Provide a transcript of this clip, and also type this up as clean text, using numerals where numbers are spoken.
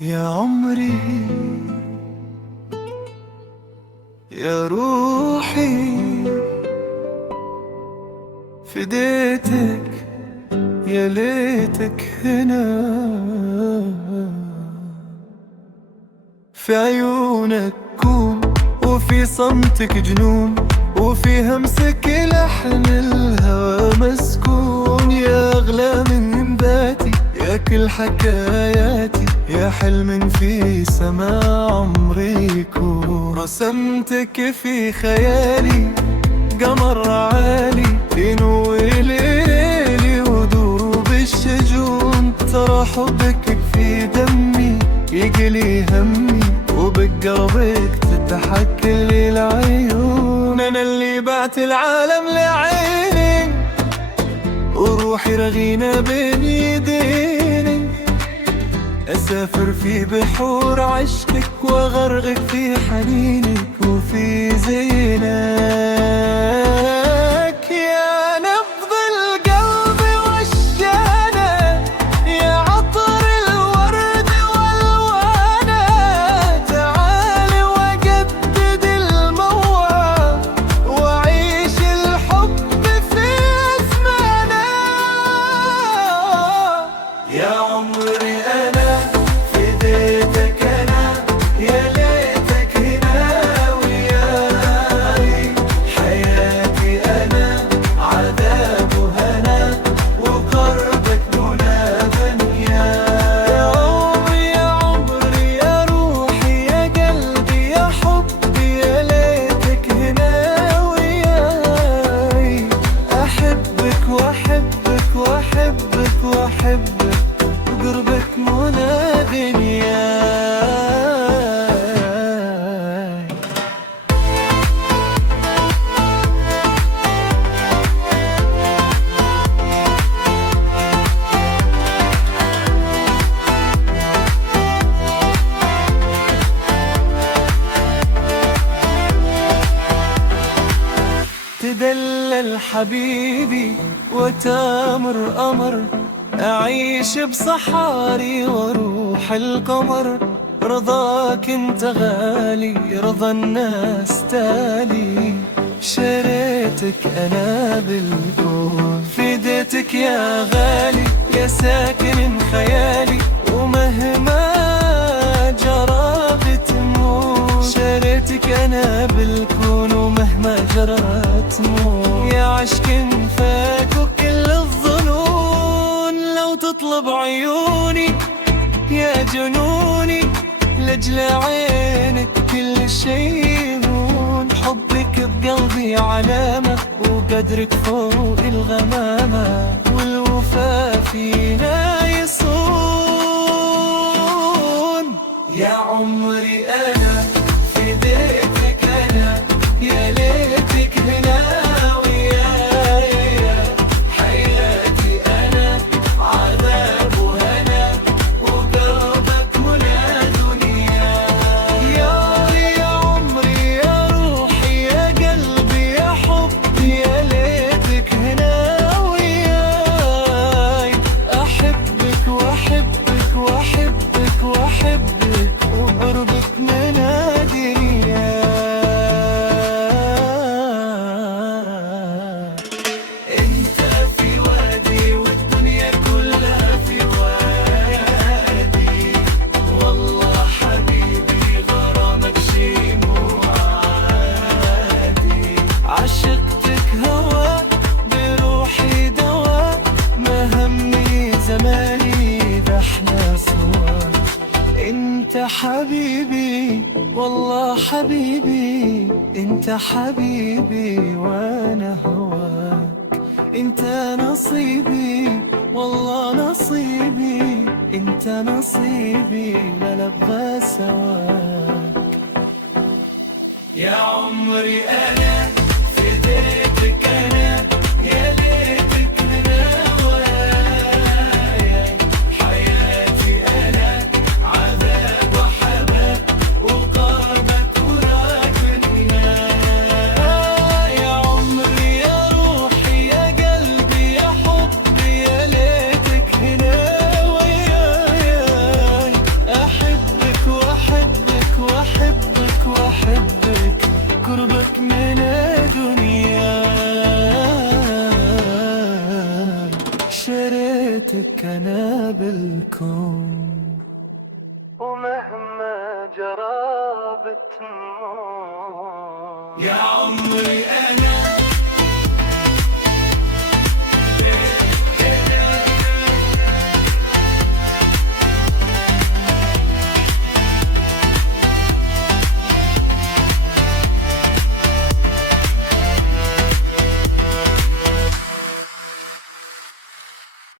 يا عمري يا روحي فديتك يا ليتك هنا في عيونك كون وفي صمتك جنون وفي همسك لحن الهوى مسكون يا أغلى من ذاتي يا كل حكاياتي يا حلم في سماء عمري يكون رسمتك في خيالي قمر عالي ينور ليلي ودروب الشجون ترى حبك في دمي يقلي همي وبقلبك تضحك لي العيون أنا اللي بعت العالم لعيني وروحي رغينة بين يديني أسافر في بحور عشقك وأغرقك في حنينك وفي زينك يا نبض القلب والشانة يا عطر الورد والوانة تعالي وجدد الموعى وعيش الحب في أزمانه يا عمري أنا فديتك أنا يا ليتك هنا وياي حياتي أنا عذاب وهنا وقربك منى دنيا يا عمري يا روحي يا قلبي يا حبي يا ليتك هنا وياي أحبك وأحبك وأحبك وأحبك قربك منى دنياي تدلل حبيبي وتامر أمر أعيش بصحاري وروح القمر رضاك انت غالي رضا الناس تالي شريتك أنا بالكون فديتك يا غالي يا ساكن خيالي ومهما جرى بتموت شريتك أنا بالكون ومهما جرى تموت يا عشق فاك وكل الظنون لو تطلب عيوني يا جنوني لأجل عينك كل شي يهون حبك بقلبي علامة وقدرك فوق الغمامة والوفا فينا يصون يا عمري أنا فديتك أنا يا ليتك هنا وياي حياتي أنا عذاب وهنا وقربك منى دنيا يا عمري يا روحي يا قلبي يا حبي يا ليتك هنا وياي أحبك وأحبك وأحبك وأحبك وقربك منى دنياي انت في وادي والدنيا كلها في وادي والله حبيبي غرامك شي مو عادي عشقتك هوا بروحي دوا ما همي زماني ده احنا سوا انت حبيبي والله حبيبي انت حبيبي وانا هواك انت نصيبي والله نصيبي انت نصيبي لا نبغى سواك يا عمري انا فديتك انا يا ليتك هنا وياي حياتي انا عذاب وحباب وقربك وراك دنيا يا عمري يا روحي يا قلبي يا حبي يا ليتك هنا وياي أحب لك أنا بالكون، ومهما جرى بتمر يا عمري أنا